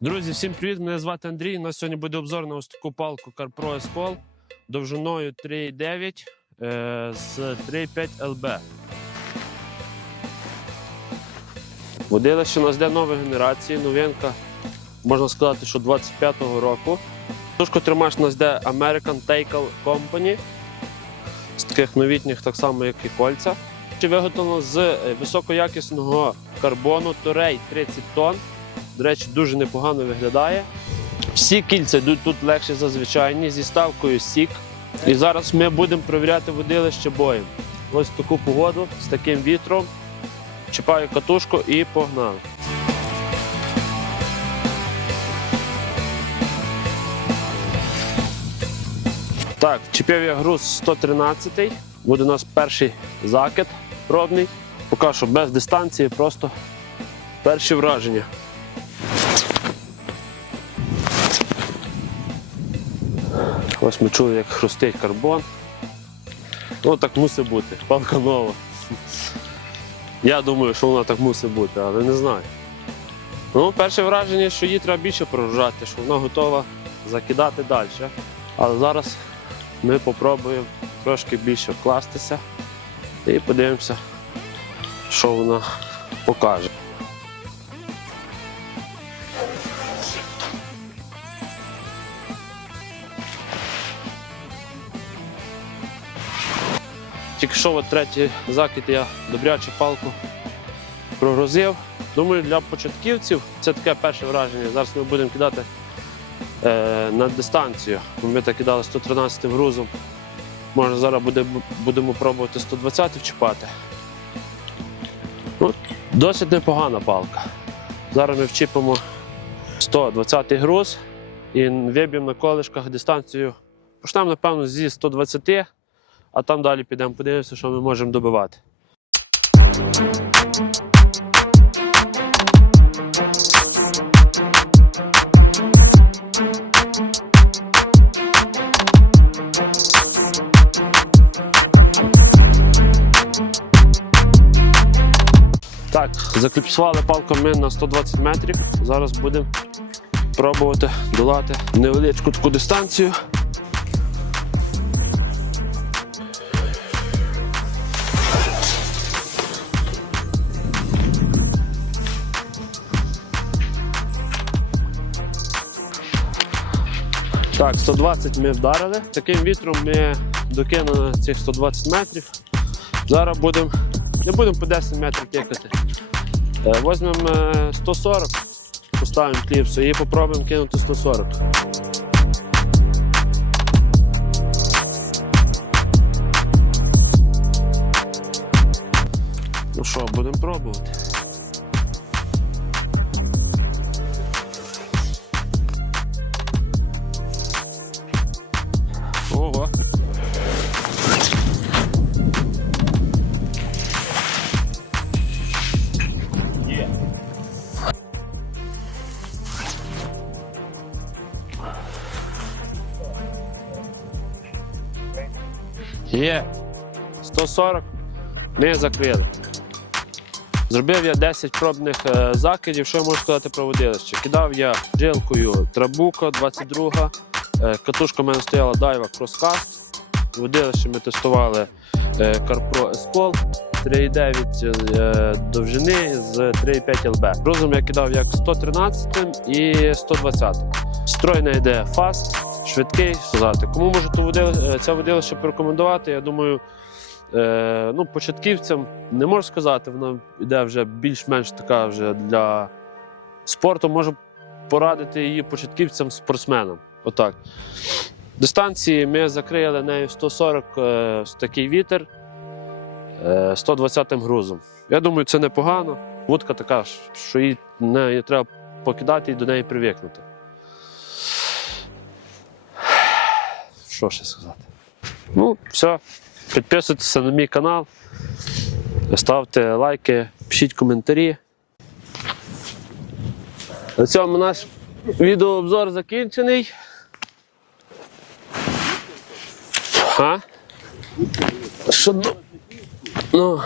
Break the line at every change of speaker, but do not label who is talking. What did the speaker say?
Друзі, всім привіт! Мене звати Андрій. У нас сьогодні буде обзор на ось таку палку CarPro S-Call довжиною 3,9 е, з 3,5 LB. Водилище у нас йде нової генерації, новинка. Можна сказати, що 25-го року. Тушку тримач у нас йде American Tackle Company. З таких новітніх, так само, як і кольця. Виготовлено з е, високоякісного карбону Торей 30 тонн. До речі, дуже непогано виглядає. Всі кільця йдуть тут легші за звичайні, зі ставкою сік. І зараз ми будемо перевіряти водилище боєм. Ось таку погоду з таким вітром. Чіпаю катушку і погнали. Так, чіпив я груз 113 Буде у нас перший закид пробний. Поки що без дистанції, просто перші враження. Ось ми чули, як хрустить карбон. Ну, так мусить бути. Палка нова. Я думаю, що вона так мусить бути, але не знаю. Ну, перше враження, що її треба більше прогружати, що вона готова закидати далі. Але зараз ми спробуємо трошки більше вкластися і подивимося, що вона покаже. Тільки що от третій закид я добряче палку прогрузив. Думаю, для початківців це таке перше враження. Зараз ми будемо кидати е, на дистанцію. Ми так кидали 113 грузом. Може зараз буде, будемо пробувати 120 вчіпати. Ну, досить непогана палка. Зараз ми вчіпимо 120 груз і виб'ємо на колишках дистанцію. Почнемо, напевно, зі 120 а там далі підемо подивимося, що ми можемо добивати. Так, закліпсували палку ми на 120 метрів. Зараз будемо пробувати долати невеличку таку дистанцію. Так, 120 ми вдарили. Таким вітром ми докинули цих 120 метрів. Зараз будемо, не будемо по 10 метрів тикати. Е, Возьмемо е, 140, поставимо кліпсу і попробуємо кинути 140. Ну що, будемо пробувати. Є. 140 ми закрили. Зробив я 10 пробних е, закидів. Що я можу сказати про водилище? Кидав я джилкою Трабука 22 Е, Катушка в мене стояла Дайва Crosscast. Водилище ми тестували е, CarPro S-Call 3,9 е, довжини з 3,5 LB. Розум я кидав як 113 і 120. Стройна йде фаст, швидкий. Сказати. Кому можу ту водили, е, водилище порекомендувати? Я думаю, е, ну, початківцям не можу сказати, вона йде вже більш-менш така вже для спорту. Можу порадити її початківцям спортсменам. Отак. Дистанції ми закрили нею 140 е, такий вітер е, 120 грузом. Я думаю, це непогано. Вудка така, що її неї треба покидати і до неї привикнути. Що ще сказати? Ну, все. Підписуйтеся на мій канал, ставте лайки, пишіть коментарі. На цьому наш відеообзор закінчений. А? Що? Ну- Ну.